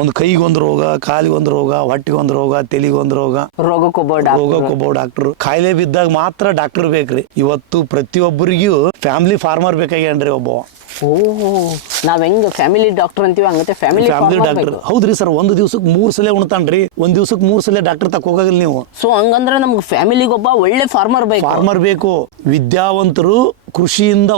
ಒಂದು ಕೈಗೊಂದು ರೋಗ, ಕಾಲಿಗೊಂದು ರೋಗ, ಹೊಟ್ಟಿಗೊಂದು ರೋಗ, ತಲೆಗೊಂದು ರೋಗ, ರೋಗಕ್ಕೊಬ್ಬ ಡಾಕ್ಟರ್. ಕಾಯಿಲೆ ಬಿದ್ದಾಗ ಮಾತ್ರ ಡಾಕ್ಟರ್ ಬೇಕ್ರಿ. ಇವತ್ತು ಪ್ರತಿಯೊಬ್ಬರಿಗೂ ಫ್ಯಾಮಿಲಿ ಫಾರ್ಮರ್ ಬೇಕಾಗ್ಯಾನ್ರಿ ಒಬ್ಬ. ನಾವ್ ಹೆಂಗ್ ಫ್ಯಾಮಿಲಿ ಡಾಕ್ಟರ್ ಅಂತೀವಿ ಹಂಗತೆ ಫ್ಯಾಮಿಲಿ ಡಾಕ್ಟರ್. ಹೌದ್ರಿ ಸರ್, ಒಂದ್ ದಿವ್ಸಕ್ಕೆ 3 ಸಲ ಉಣ್ತಾನ್ರಿ. ಒಂದ್ ದಿವ್ಸಕ್ಕೆ 3 ಸಲ ಡಾಕ್ಟರ್ ತಕ್ಕ ಹೋಗಲ್ಲ ನೀವು. ಸೊ ಹಂಗಂದ್ರೆ ನಮ್ಗೆ ಫ್ಯಾಮಿಲಿಗೊಬ್ಬ ಒಳ್ಳೆ ಫಾರ್ಮರ್ ಬೇಕು. ವಿದ್ಯಾವಂತರು, ಕೃಷಿಯಿಂದ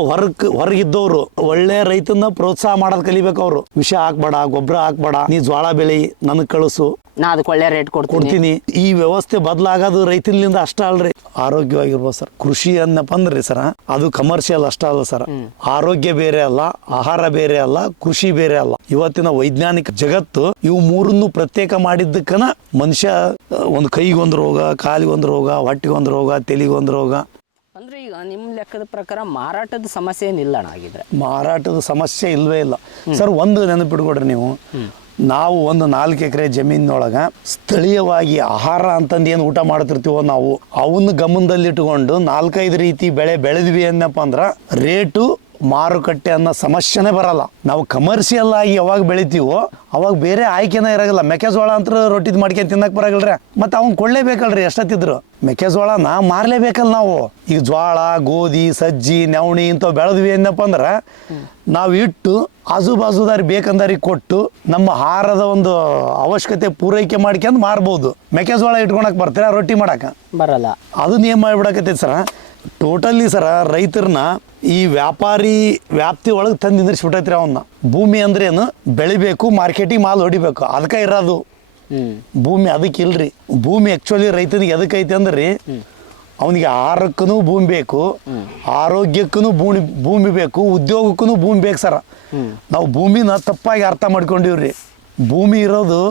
ಹೊರಗಿದ್ದವ್ರು, ಒಳ್ಳೆ ರೈತನ ಪ್ರೋತ್ಸಾಹ ಮಾಡೋದ್ ಕಲಿಬೇಕು. ಅವ್ರು ವಿಷ ಹಾಕ್ಬೇಡ, ಗೊಬ್ಬರ ಹಾಕ್ಬೇಡ, ನೀ ಜ್ವಾಳ ಬೆಳಿ ನನಗ್ ಕಳಿಸು, ನಾ ಅದಕ್ಕೆ ಒಳ್ಳೆ ರೇಟ್ ಕೊಡ್ತೀನಿ. ಈ ವ್ಯವಸ್ಥೆ ಬದಲಾಗೋದು ರೈತನಿಂದ ಅಷ್ಟ ಅಲ್ರಿ, ಆರೋಗ್ಯವಾಗಿರ್ಬೋದು ಸರ್. ಕೃಷಿ ಅನ್ನಪ್ಪ ಅಂದ್ರಿ ಸರ್, ಅದು ಕಮರ್ಷಿಯಲ್ ಅಷ್ಟ ಅಲ್ಲ ಸರ್. ಆರೋಗ್ಯ ಬೇರೆ ಅಲ್ಲ, ಆಹಾರ ಬೇರೆ ಅಲ್ಲ, ಕೃಷಿ ಬೇರೆ ಅಲ್ಲ. ಇವತ್ತಿನ ವೈಜ್ಞಾನಿಕ ಜಗತ್ತು ಇವು ಮೂರನ್ನು ಪ್ರತ್ಯೇಕ ಮಾಡಿದ್ದಕ್ಕನ ಮನುಷ್ಯ ಒಂದು ಕೈಗೊಂದು ರೋಗ, ಕಾಲಿಗೊಂದು ರೋಗ, ಹೊಟ್ಟಿಗೊಂದು ರೋಗ, ತಲೆಗೊಂದು ರೋಗ. ಅಂದ್ರೆ ಈಗ ನಿಮ್ ಲೆಕ್ಕದ ಪ್ರಕಾರ ಮಾರಾಟದ ಸಮಸ್ಯೆ ಏನಿಲ್ಲ ಆಗಿದ್ರೆ? ಮಾರಾಟದ ಸಮಸ್ಯೆ ಇಲ್ವೇ ಇಲ್ಲ ಸರ್. ಒಂದು ನೆನಪಿಟ್ಕೊಡ್ರಿ ನೀವು, ನಾವು ಒಂದು 4 ಎಕರೆ ಜಮೀನೊಳಗ ಸ್ಥಳೀಯವಾಗಿ ಆಹಾರ ಅಂತಂದು ಏನು ಊಟ ಮಾಡ್ತಿರ್ತೀವೋ ನಾವು ಅವನ್ನ ಗಮನದಲ್ಲಿಟ್ಟುಕೊಂಡು 4-5 ರೀತಿ ಬೆಳೆ ಬೆಳೆದ್ವಿ ಅನ್ನಪ್ಪ ಅಂದ್ರ ರೇಟು ಮಾರುಕಟ್ಟೆ ಅನ್ನೋ ಸಮಸ್ಯೆನೇ ಬರಲ್ಲ. ನಾವು ಕಮರ್ಷಿಯಲ್ ಆಗಿ ಯಾವಾಗ ಬೆಳಿತೀವೋ ಅವಾಗ ಬೇರೆ ಆಯ್ಕೆನೇ ಇರಾಗಲ್ಲ. ಮೆಕ್ಕೆಜೋಳ ಅಂತ ರೊಟ್ಟಿದ್ ಮಾಡ್ಕೊಂಡು ತಿನ್ನಕ್ ಬರಾಗಲ್ರಿ, ಮತ್ತೆ ಅವ್ನ್ ಕೊಳ್ಳೇಬೇಕಲ್ರಿ ಎಷ್ಟತ್ತಿದ್ರು. ಮೆಕ್ಕೆಜೋಳನ ಮಾರ್ಲೇಬೇಕಲ್ಲ ನಾವು. ಈಗ ಜ್ವಾಳ, ಗೋಧಿ, ಸಜ್ಜಿ, ನವಣಿ ಇಂಥವು ಬೆಳೆದ್ವಿ ಏನಪ್ಪ ಅಂದ್ರ ನಾವು ಇಟ್ಟು ಆಜುಬಾಜುದಾರಿ ಬೇಕಂದಾರಿಗೆ ಕೊಟ್ಟು ನಮ್ಮ ಆಹಾರದ ಒಂದು ಅವಶ್ಯಕತೆ ಪೂರೈಕೆ ಮಾಡ್ಕೊಂಡು ಮಾರ್ಬೋದು. ಮೆಕ್ಕೆಜೋಳ ಇಟ್ಕೊಳಕ್ ಬರ್ತೀರಾ, ರೊಟ್ಟಿ ಮಾಡಕ ಬರಲ್ಲ. ಅದು ನಿಯಮ ಮಾಡ್ಬಿಡಕತ್ತೈತಿ ಸರ. ಟೋಟಲಿ ಸರ ರೈತರನ್ನ ಈ ವ್ಯಾಪಾರಿ ವ್ಯಾಪ್ತಿ ಒಳಗೆ ತಂದು ನಿಂದ್ರಿಸ್ಬಿಟ್ಟೈತ್ರಿ ಅವನ್ನ. ಭೂಮಿ ಅಂದ್ರೆ ಏನು, ಬೆಳಿಬೇಕು, ಮಾರ್ಕೆಟಿಗೆ ಮಾಲ್ ಹೊಡಿಬೇಕು, ಅದಕ್ಕೆ ಇರೋದು ಭೂಮಿ. ಅದಕ್ಕೆ ಇಲ್ರಿ ಭೂಮಿ. ಆಕ್ಚುಲಿ ರೈತನಿಗೆ ಎದಕ್ಕೈತಿ ಅಂದ್ರಿ, ಅವನಿಗೆ ಆಹಾರಕ್ಕೂ ಭೂಮಿ ಬೇಕು, ಆರೋಗ್ಯಕ್ಕೂ ಭೂಮಿ ಬೇಕು, ಉದ್ಯೋಗಕ್ಕೂ ಭೂಮಿ ಬೇಕು ಸರ. ನಾವು ಭೂಮಿನ ತಪ್ಪಾಗಿ ಅರ್ಥ ಮಾಡ್ಕೊಂಡಿವ್ರಿ. ಭೂಮಿ ಇರೋದು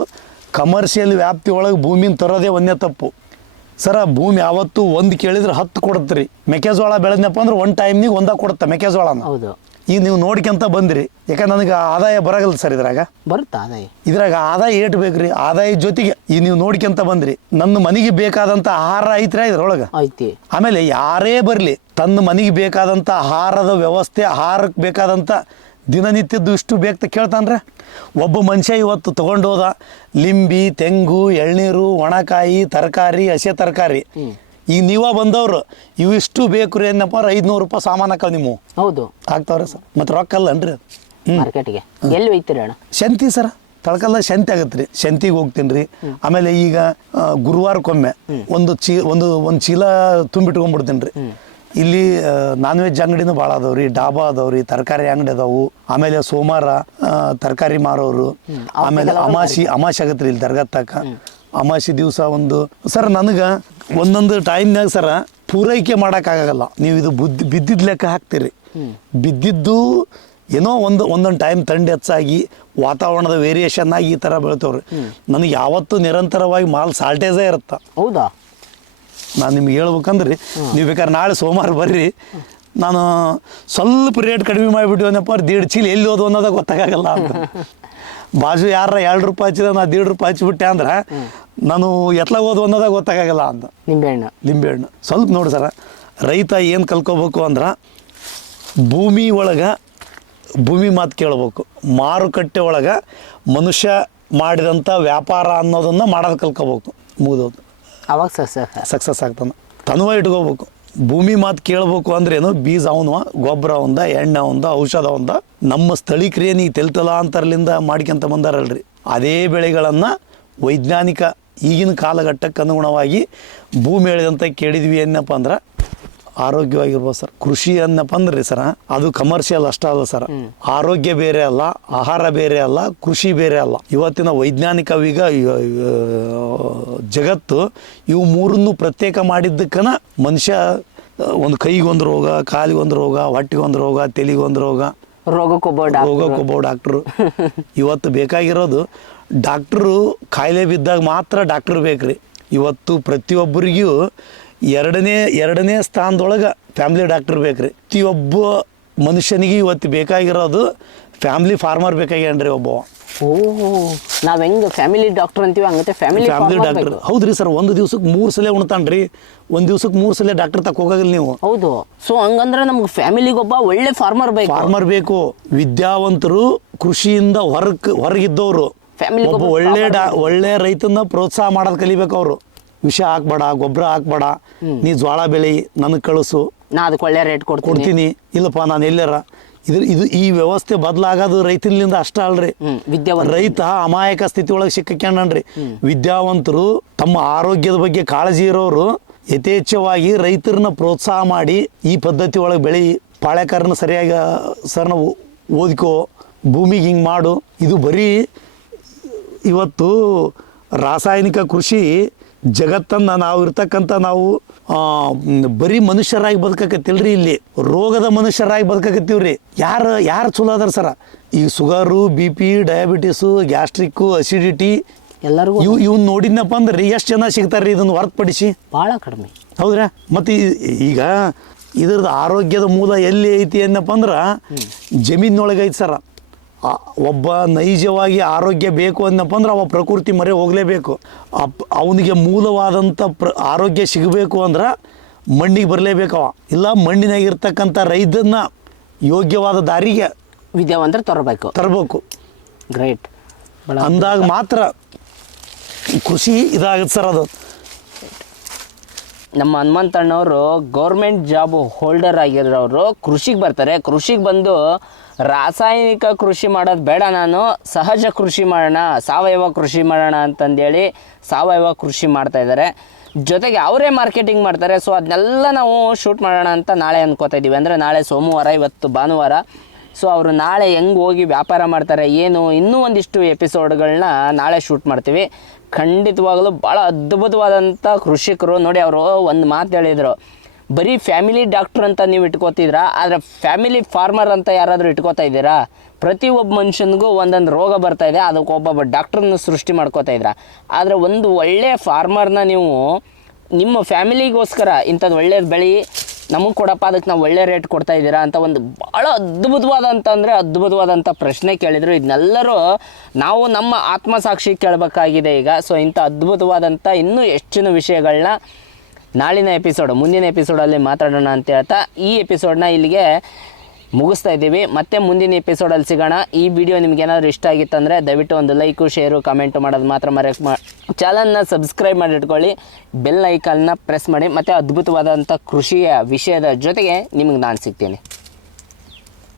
ಕಮರ್ಷಿಯಲ್ ವ್ಯಾಪ್ತಿ ಒಳಗೆ ಭೂಮಿನ ತರೋದೇ ಒಂದೇ ತಪ್ಪು ಸರ. ಭೂಮಿ ಯಾವತ್ತು 1 ಕೇಳಿದ್ರೆ 10 ಕೊಡತ್ರಿ. ಮೆಕ್ಕೆಜೋಳ ಬೆಳೆದ್ನಪ್ಪ ಅಂದ್ರೆ 1 ಟೈಮ್ನಿಗೆ 1 ಕೊಡುತ್ತೆ ಮೆಕ್ಕೆಜೋಳನ. ಈಗ ನೀವು ನೋಡ್ಕೊಂತ ಬಂದ್ರಿ, ಯಾಕಂದ್ರೆ ನನಗೆ ಆದಾಯ ಬರಗಲ್ಲ ಸರ್. ಇದ್ರಾಗ ಆದಾಯ ಏಟ್ ಬೇಕ್ರಿ. ಆದಾಯ ಜೊತೆಗೆ ಈಗ ನೀವು ನೋಡ್ಕೊಂತ ಬಂದ್ರಿ, ನನ್ನ ಮನೆಗೆ ಬೇಕಾದಂತ ಆಹಾರ ಐತ್ರಿ ಇದ್ರೊಳಗ. ಆಮೇಲೆ ಯಾರೇ ಬರ್ಲಿ ತನ್ನ ಮನೆಗೆ ಬೇಕಾದಂತ ಆಹಾರದ ವ್ಯವಸ್ಥೆ, ಆಹಾರಕ್ಕೆ ಬೇಕಾದಂತ ದಿನನಿತ್ಯದ್ದು ಇಷ್ಟು ಬೇಕಂತ ಕೇಳ್ತಾನ್ರೆ. ಒಬ್ಬ ಮನುಷ್ಯ ಇವತ್ತು ತಗೊಂಡು ಹೋದ ಲಿಂಬಿ, ತೆಂಗು, ಎಳ್ನೀರು, ಒಣಕಾಯಿ, ತರಕಾರಿ, ಹಸಿ ತರಕಾರಿ. ಈಗ ನೀವ ಬಂದವ್ರು ಇವಿಷ್ಟು ಬೇಕು ರೀ ಏನಪ್ಪ 500 ರೂಪಾಯಿ ಸಾಮಾನು ಹಾಕವ್ ನಿಮ್ಮ. ಹೌದು ಆಗ್ತಾವ್ರಿ ಸರ್. ಮತ್ತೆ ರೊಕ್ಕ ಅಲ್ಲನ್ರಿ ಮಾರ್ಕೆಟ್ಗೆ ಎಲ್ಲಿ ಒಯ್ತೀರಿ ಅಣ್ಣ? ಶಂತಿ ಸರ, ತಳಕಲ್ಲ ಶಂತಿ ಆಗತ್ರಿ. ಶಂತಿಗೆ ಹೋಗ್ತೀನಿ. ಆಮೇಲೆ ಈಗ ಗುರುವಾರಕ್ಕೊಮ್ಮೆ ಒಂದು ಚೀಲ ತುಂಬಿಟ್ಕೊಂಡ್ಬಿಡ್ತೀನಿ ರೀ. ಇಲ್ಲಿ ನಾನ್ ವೆಜ್ ಅಂಗಡಿನೂ ಭಾಳ ಅದಾವ್ರಿ, ಡಾಬಾ ಅದಾವ್ರಿ, ತರಕಾರಿ ಅಂಗಡಿ ಅದಾವು. ಆಮೇಲೆ ಸೋಮವಾರ ತರಕಾರಿ ಮಾರೋರು. ಆಮೇಲೆ ಅಮಾಸಿ ಆಗತ್ರಿ ಇಲ್ಲಿ ದರ್ಗಾ ತಕ. ಅಮಾಸಿ ದಿವಸ ಒಂದು ಸರ್ ನನಗೆ ಒಂದೊಂದು ಟೈಮ್ನಾಗ ಸರ ಪೂರೈಕೆ ಮಾಡೋಕ್ಕಾಗಲ್ಲ. ನೀವು ಇದು ಬಿದ್ದಿದ್ದ ಲೆಕ್ಕ ಹಾಕ್ತೀರಿ. ಬಿದ್ದಿದ್ದು ಏನೋ ಒಂದೊಂದು ಟೈಮ್ ತಂಡ ಹೆಚ್ಚಾಗಿ ವಾತಾವರಣದ ವೇರಿಯೇಷನ್ ಆಗಿ ಈ ಥರ ಬೆಳಿತವ್ರಿ. ನನಗೆ ಯಾವತ್ತೂ ನಿರಂತರವಾಗಿ ಮಾಲ್ ಸಾಲ್ಟೇಜೇ ಇರುತ್ತೆ. ಹೌದಾ? ನಾನು ನಿಮ್ಗೆ ಹೇಳ್ಬೇಕಂದ್ರಿ, ನೀವು ಬೇಕಾದ್ರೆ ನಾಳೆ ಸೋಮವಾರ ಬರ್ರಿ, ನಾನು ಸ್ವಲ್ಪ ರೇಟ್ ಕಡಿಮೆ ಮಾಡಿಬಿಟ್ಟಿವನಪ್ಪ 1.5 ಚೀಲ ಎಲ್ಲಿ ಹೋದು ಅನ್ನೋದಾಗ ಗೊತ್ತಾಗಲ್ಲ ಅಂತ. ಬಾಜು ಯಾರ 2 ರೂಪಾಯಿ ಹಚ್ಚಿದ ನಾ 1.5 ರೂಪಾಯಿ ಹಚ್ಚಿಬಿಟ್ಟೆ ಅಂದ್ರೆ ನಾನು ಎತ್ಲಾಗ ಹೋದು ಅನ್ನೋದಾಗ ಗೊತ್ತಾಗಲ್ಲ ಅಂತ. ಲಿಂಬೆಹಣ್ಣು ಸ್ವಲ್ಪ ನೋಡಿ ಸರ, ರೈತ ಏನು ಕಲ್ಕೋಬೇಕು ಅಂದ್ರೆ ಭೂಮಿ ಒಳಗೆ ಭೂಮಿ ಮಾತು ಕೇಳ್ಬೇಕು, ಮಾರುಕಟ್ಟೆ ಒಳಗೆ ಮನುಷ್ಯ ಮಾಡಿದಂಥ ವ್ಯಾಪಾರ ಅನ್ನೋದನ್ನು ಮಾಡೋದು ಕಲ್ಕೋಬೇಕು. ಮುಗಿದೋದು ಅವಾಗ ಸಕ್ಸಸ್ ಆಗ್ತಾನೆ. ತನುವ ಇಟ್ಕೋಬೇಕು. ಭೂಮಿ ಮಾತು ಕೇಳ್ಬೇಕು ಅಂದ್ರೇನು, ಬೀಜ ಅವನವ, ಗೊಬ್ಬರ ಅವಂದ, ಎಣ್ಣೆ ಅವಂದ, ಔಷಧ ಅವಂದ. ನಮ್ಮ ಸ್ಥಳೀಕರೇ ನೀ ತಲಾಂತರಲಿಂದ ಮಾಡ್ಕೊಂತ ಬಂದಾರಲ್ರಿ, ಅದೇ ಬೆಳೆಗಳನ್ನು ವೈಜ್ಞಾನಿಕ ಈಗಿನ ಕಾಲಘಟ್ಟಕ್ಕೆ ಅನುಗುಣವಾಗಿ ಭೂಮಿ ಹೇಳಿದಂತ ಕೇಳಿದ್ವಿ ಏನಪ್ಪ ಅಂದ್ರೆ ಆರೋಗ್ಯವಾಗಿರ್ಬೋದು ಸರ್. ಕೃಷಿ ಅನ್ನಪ್ಪ ಅಂದ್ರಿ ಸರ, ಅದು ಕಮರ್ಷಿಯಲ್ ಅಷ್ಟ ಅಲ್ಲ ಸರ್. ಆರೋಗ್ಯ ಬೇರೆ ಅಲ್ಲ, ಆಹಾರ ಬೇರೆ ಅಲ್ಲ, ಕೃಷಿ ಬೇರೆ ಅಲ್ಲ. ಇವತ್ತಿನ ವೈಜ್ಞಾನಿಕ ಜಗತ್ತು ಇವು ಮೂರನ್ನು ಪ್ರತ್ಯೇಕ ಮಾಡಿದ್ದಕ್ಕನ ಮನುಷ್ಯ ಒಂದು ಕೈಗೊಂದು ರೋಗ, ಕಾಲಿಗೊಂದು ರೋಗ, ಹೊಟ್ಟಿಗೊಂದು ರೋಗ, ತಲೆಗೊಂದು ರೋಗ, ರೋಗಕ್ಕೊಬ್ಬ ಡಾಕ್ಟ್ರು. ಇವತ್ತು ಬೇಕಾಗಿರೋದು ಡಾಕ್ಟ್ರು ಕಾಯಿಲೆ ಬಿದ್ದಾಗ ಮಾತ್ರ ಡಾಕ್ಟ್ರು ಬೇಕ್ರಿ. ಇವತ್ತು ಪ್ರತಿಯೊಬ್ಬರಿಗೂ ಎರಡನೇ ಸ್ಥಾನದೊಳಗೆ ಫ್ಯಾಮಿಲಿ ಡಾಕ್ಟರ್ ಬೇಕ್ರಿ. ಪ್ರತಿಯೊಬ್ಬ ಮನುಷ್ಯನಿಗೆ ಇವತ್ತು ಬೇಕಾಗಿರೋದು ಫ್ಯಾಮಿಲಿ ಫಾರ್ಮರ್ ಬೇಕಾಗ್ಯಾನ್ರಿ ಒಬ್ಬ. ನಾವ್ ಹೆಂಗ್ ಫ್ಯಾಮಿಲಿ ಡಾಕ್ಟರ್ ಅಂತೀವಿ ಹಂಗತೆ ಫ್ಯಾಮಿಲಿ ಡಾಕ್ಟರ್. ಹೌದ್ರಿ ಸರ್, ಒಂದು ದಿವ್ಸಕ್ಕೆ 3 ಸಲ ಉಣ್ತಾನ್ರಿ. ಒಂದ್ ದಿವ್ಸಕ್ಕೆ 3 ಸಲ ಡಾಕ್ಟರ್ ತಕ್ಕ ಹೋಗಲ್ಲ ನೀವು. ಹೌದು. ಸೊ ಹಂಗಂದ್ರೆ ನಮ್ಗೆ ಫ್ಯಾಮಿಲಿಗೊಬ್ಬ ಒಳ್ಳೆ ಫಾರ್ಮರ್ ಬೇಕು. ವಿದ್ಯಾವಂತರು, ಕೃಷಿಯಿಂದ ಹೊರಗಿದ್ದವರು, ಫ್ಯಾಮಿಲಿ ಒಬ್ಬ ಒಳ್ಳೆ ರೈತನ ಪ್ರೋತ್ಸಾಹ ಮಾಡೋದು ಕಲಿಬೇಕು ಅವರು. ವಿಷ ಹಾಕ್ಬೇಡ, ಗೊಬ್ಬರ ಹಾಕ್ಬೇಡ, ನೀ ಜ್ವಾಳ ಬೆಳಿ ನನಗೆ ಕಳಿಸು, ನಾ ಅದಕ್ಕೆ ಒಳ್ಳೆ ರೇಟ್ ಕೊಡ್ತೀನಿ. ಇಲ್ಲಪ್ಪ ನಾನು ಎಲ್ಲಾರ ಇದು ಈ ವ್ಯವಸ್ಥೆ ಬದಲಾಗೋದು ರೈತನಿಂದ ಅಷ್ಟ ಅಲ್ರಿ. ರೈತ ಅಮಾಯಕ ಸ್ಥಿತಿ ಒಳಗೆ ಸಿಕ್ಕಣ್ರಿ. ವಿದ್ಯಾವಂತರು ತಮ್ಮ ಆರೋಗ್ಯದ ಬಗ್ಗೆ ಕಾಳಜಿ ಇರೋರು ಯಥೇಚ್ಛವಾಗಿ ರೈತರನ್ನ ಪ್ರೋತ್ಸಾಹ ಮಾಡಿ ಈ ಪದ್ಧತಿ ಒಳಗೆ ಬೆಳಿ, ಪಾಳ್ಯಕಾರನ ಸರಿಯಾಗಿ ಸರ್ ನಾವು ಓದ್ಕೋ, ಭೂಮಿಗೆ ಹಿಂಗೆ ಮಾಡು. ಇದು ಬರೀ ಇವತ್ತು ರಾಸಾಯನಿಕ ಕೃಷಿ ಜಗತ್ತನ್ನು ನಾವು ಇರ್ತಕ್ಕಂಥ ನಾವು ಬರೀ ಮನುಷ್ಯರಾಗಿ ಬದುಕಕತ್ತಿಲ್ರಿ. ಇಲ್ಲಿ ರೋಗದ ಮನುಷ್ಯರಾಗಿ ಬದುಕಕತ್ತೀವ್ರಿ. ಯಾರು ಚಲೋ ಅದಾರ ಸರ? ಈ sugar, BP, diabetes, gastric, acidity ಎಲ್ಲರಿಗೂ ಇವ್ನ ನೋಡಿದ್ನಪ್ಪ ಅಂದ್ರೆ ಎಷ್ಟು ಜನ ಸಿಗ್ತಾರ್ರಿ ಇದನ್ನು ಹೊರತುಪಡಿಸಿ? ಭಾಳ ಕಡಿಮೆ. ಹೌದ್ರಾ? ಮತ್ತು ಈಗ ಇದ್ರದ್ದು ಆರೋಗ್ಯದ ಮೂಲ ಎಲ್ಲಿ ಐತಿ ಅನ್ನಪ್ಪ ಅಂದ್ರೆ ಜಮೀನೊಳಗೆ ಐತಿ ಸರ. ಒಬ್ಬ ನೈಜವಾಗಿ ಆರೋಗ್ಯ ಬೇಕು ಅನ್ನಪ್ಪ ಅಂದ್ರೆ ಅವ ಪ್ರಕೃತಿ ಮೊರೆ ಹೋಗಲೇಬೇಕು. ಅವನಿಗೆ ಮೂಲವಾದಂಥ ಆರೋಗ್ಯ ಸಿಗಬೇಕು ಅಂದ್ರೆ ಮಣ್ಣಿಗೆ ಬರಲೇಬೇಕವ. ಇಲ್ಲ ಮಣ್ಣಿನಾಗಿರ್ತಕ್ಕಂಥ ರೈತನ ಯೋಗ್ಯವಾದ ದಾರಿಗೆ ವಿದ್ಯಾವಂತರು ತರಬೇಕು. ಗ್ರೇಟ್. ಅಂದಾಗ ಮಾತ್ರ ಕೃಷಿ ಇದಾಗುತ್ತೆ ಸರ್. ಅದು ನಮ್ಮ ಹನುಮಂತಣ್ಣವರು ಗೌರ್ಮೆಂಟ್ ಜಾಬ್ ಹೋಲ್ಡರ್ ಆಗಿರೋರು ಕೃಷಿಗೆ ಬರ್ತಾರೆ. ಕೃಷಿಗೆ ಬಂದು ರಾಸಾಯನಿಕ ಕೃಷಿ ಮಾಡೋದು ಬೇಡ, ನಾನು ಸಹಜ ಕೃಷಿ ಮಾಡೋಣ, ಸಾವಯವ ಕೃಷಿ ಮಾಡೋಣ ಅಂತಂದೇಳಿ ಸಾವಯವ ಕೃಷಿ ಮಾಡ್ತಾಯಿದ್ದಾರೆ. ಜೊತೆಗೆ ಅವರೇ ಮಾರ್ಕೆಟಿಂಗ್ ಮಾಡ್ತಾರೆ. ಸೊ ಅದನ್ನೆಲ್ಲ ನಾವು ಶೂಟ್ ಮಾಡೋಣ ಅಂತ ನಾಳೆ ಅಂದ್ಕೋತಾ ಇದ್ದೀವಿ. ಅಂದರೆ ನಾಳೆ ಸೋಮವಾರ, ಇವತ್ತು ಭಾನುವಾರ. ಸೊ ಅವರು ನಾಳೆ ಹೆಂಗೆ ಹೋಗಿ ವ್ಯಾಪಾರ ಮಾಡ್ತಾರೆ ಏನು, ಇನ್ನೂ ಒಂದಿಷ್ಟು ಎಪಿಸೋಡ್ಗಳನ್ನ ನಾಳೆ ಶೂಟ್ ಮಾಡ್ತೀವಿ. ಖಂಡಿತವಾಗಲೂ ಭಾಳ ಅದ್ಭುತವಾದಂಥ ಕೃಷಿಕರು. ನೋಡಿ, ಅವರು ಒಂದು ಮಾತು ಹೇಳಿದರು, ಬರೀ ಫ್ಯಾಮಿಲಿ ಡಾಕ್ಟ್ರ್ ಅಂತ ನೀವು ಇಟ್ಕೋತಿದ್ರಾ, ಆದರೆ ಫ್ಯಾಮಿಲಿ ಫಾರ್ಮರ್ ಅಂತ ಯಾರಾದರೂ ಇಟ್ಕೋತಾ ಇದ್ದೀರಾ? ಪ್ರತಿಯೊಬ್ಬ ಮನುಷ್ಯನಿಗೂ ಒಂದೊಂದು ರೋಗ ಬರ್ತಾಯಿದೆ, ಅದಕ್ಕೆ ಒಬ್ಬೊಬ್ಬ ಡಾಕ್ಟ್ರನ್ನ ಸೃಷ್ಟಿ ಮಾಡ್ಕೋತಾ ಇದ್ದೀರಾ. ಆದರೆ ಒಂದು ಒಳ್ಳೆಯ ಫಾರ್ಮರ್ನ ನೀವು ನಿಮ್ಮ ಫ್ಯಾಮಿಲಿಗೋಸ್ಕರ ಇಂಥದ್ದು ಒಳ್ಳೇದು ಬೆಳೆ ನಮಗೆ ಕೊಡಪ್ಪ, ಅದಕ್ಕೆ ನಾವು ಒಳ್ಳೆ ರೇಟ್ ಕೊಡ್ತಾ ಇದ್ದೀರಾ ಅಂತ ಒಂದು ಭಾಳ ಅದ್ಭುತವಾದಂಥ ಪ್ರಶ್ನೆ ಕೇಳಿದರು. ಇದನ್ನೆಲ್ಲರೂ ನಾವು ನಮ್ಮ ಆತ್ಮಸಾಕ್ಷಿ ಕೇಳಬೇಕಾಗಿದೆ ಈಗ. ಸೊ ಇಂಥ ಅದ್ಭುತವಾದಂಥ ಇನ್ನೂ ಹೆಚ್ಚಿನ ವಿಷಯಗಳನ್ನ ಮುಂದಿನ ಎಪಿಸೋಡಲ್ಲಿ ಮಾತಾಡೋಣ ಅಂತ ಹೇಳ್ತಾ ಈ ಎಪಿಸೋಡನ್ನ ಇಲ್ಲಿಗೆ ಮುಗಿಸ್ತಾ ಇದ್ದೀವಿ. ಮತ್ತೆ ಮುಂದಿನ ಎಪಿಸೋಡಲ್ಲಿ ಸಿಗೋಣ. ಈ ವಿಡಿಯೋ ನಿಮ್ಗೆ ಏನಾದರೂ ಇಷ್ಟ ಆಗಿತ್ತಂದರೆ ದಯವಿಟ್ಟು ಒಂದು ಲೈಕು, ಶೇರು, ಕಮೆಂಟು ಮಾಡೋದು ಮಾತ್ರ ಚಾನಲ್ನ ಸಬ್ಸ್ಕ್ರೈಬ್ ಮಾಡಿಟ್ಕೊಳ್ಳಿ, ಬೆಲ್ ಐಕಾನ್ನ ಪ್ರೆಸ್ ಮಾಡಿ. ಮತ್ತು ಅದ್ಭುತವಾದಂಥ ಕೃಷಿಯ ವಿಷಯದ ಜೊತೆಗೆ ನಿಮಗೆ ನಾನು ಸಿಗ್ತೀನಿ.